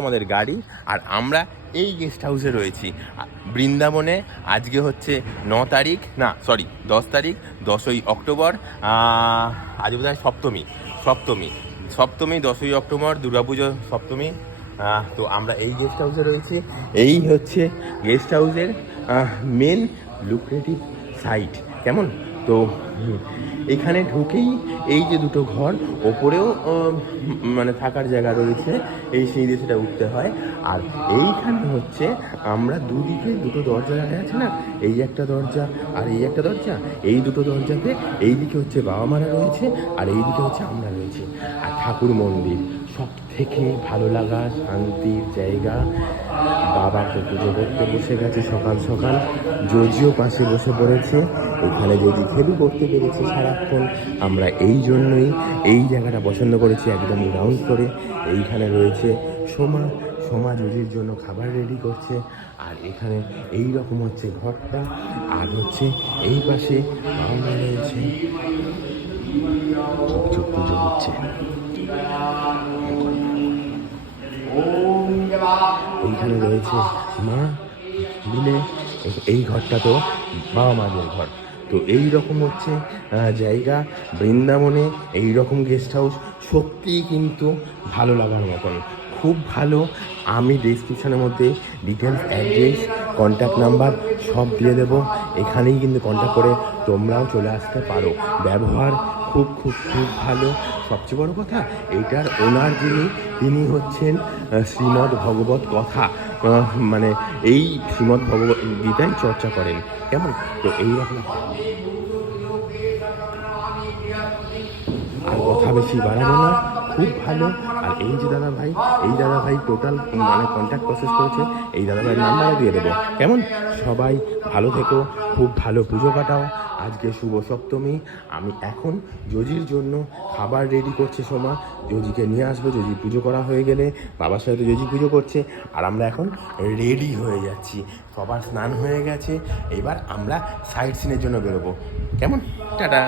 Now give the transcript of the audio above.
আমাদের গাড়ি আর আমরা এই গেস্ট হাউসে রয়েছি বৃন্দাবনে। আজকে হচ্ছে 10 তারিখ 10ই অক্টোবর। আজ বোধ হয় সপ্তমী 10ই অক্টোবর, দুর্গাপুজো সপ্তমী। তো আমরা এই গেস্ট হাউসে রয়েছি। এই হচ্ছে গেস্ট হাউসের মেন লুক্রেটিভ সাইট। কেমন? তো এখানে ঢুকেই এই যে দুটো ঘর, ওপরেও মানে থাকার জায়গা রয়েছে, এই সিঁড়ি সেটা উঠতে হয়। আর এইখানে হচ্ছে আমরা দুদিকে দুটো দরজা দেখা আছে না, এই একটা দরজা আর এই একটা দরজা, এই দুটো দরজাতে এই দিকে হচ্ছে বাবা মারা রয়েছে আর এই দিকে হচ্ছে আমরা রয়েছে। আর ঠাকুর মন্দির সব থেকে ভালো লাগা শান্তির জায়গা। বাবাকে পুজো করতে বসে গেছে সকাল সকাল, জজিও পাশে বসে পড়েছে। এখানে যদি খেলু করতে পেরেছি সারাক্ষণ। আমরা এই জন্যই এই জায়গাটা পছন্দ করেছি, একদম রাউন্ড করে। এইখানে রয়েছে সোমা জজির জন্য খাবার রেডি করছে। আর এখানে এই রকম হচ্ছে ঘরটা। আর হচ্ছে এই পাশে বাবা রয়েছে, চুপ পুজো হচ্ছে। এইখানে রয়েছে মা মিলে, এই ঘরটা তো বাবা মাদের ঘর। তো এই রকম হচ্ছে জায়গা বৃন্দাবনে, এই রকম গেস্ট হাউস সত্যিই কিন্তু ভালো লাগার মতন, খুব ভালো। আমি ডেসক্রিপশানের মধ্যে ডিটেলস, অ্যাড্রেস, কন্ট্যাক্ট নাম্বার সব দিয়ে দেবো। এখানেই কিন্তু কন্ট্যাক্ট করে তোমরাও চলে আসতে পারো। ব্যবহার খুব খুব খুব ভালো। সবচেয়ে বড় কথা, এইটার ওনার তিনি হচ্ছেন শ্রীমদ্ ভগবত কথা, মানে এই শ্রীমদ্ ভগবত গীতায় চর্চা করেন। কেমন? তো এইরকম আর কথা বেশি বাড়াবো না, খুব ভালো। আর এই যে দাদা ভাই টোটাল মানে কন্ট্যাক্ট প্রসেস করেছে, এই দাদা ভাইয়ের নাম্বারও দিয়ে দেবো। কেমন? সবাই ভালো থেকো, খুব ভালো পুজো কাটাও। আজকে শুভ সপ্তমী। আমি এখন জজির জন্য খাবার রেডি করছে সোমা, জজিকে নিয়ে আসবো। জজি পুজো করা হয়ে গেলে বাবার সাথে জজি পুজো করছে। আর আমরা এখন রেডি হয়ে যাচ্ছি, সবার স্নান হয়ে গেছে। এবার আমরা সাইট সিনের জন্য বেরোবো। কেমন? টাটা।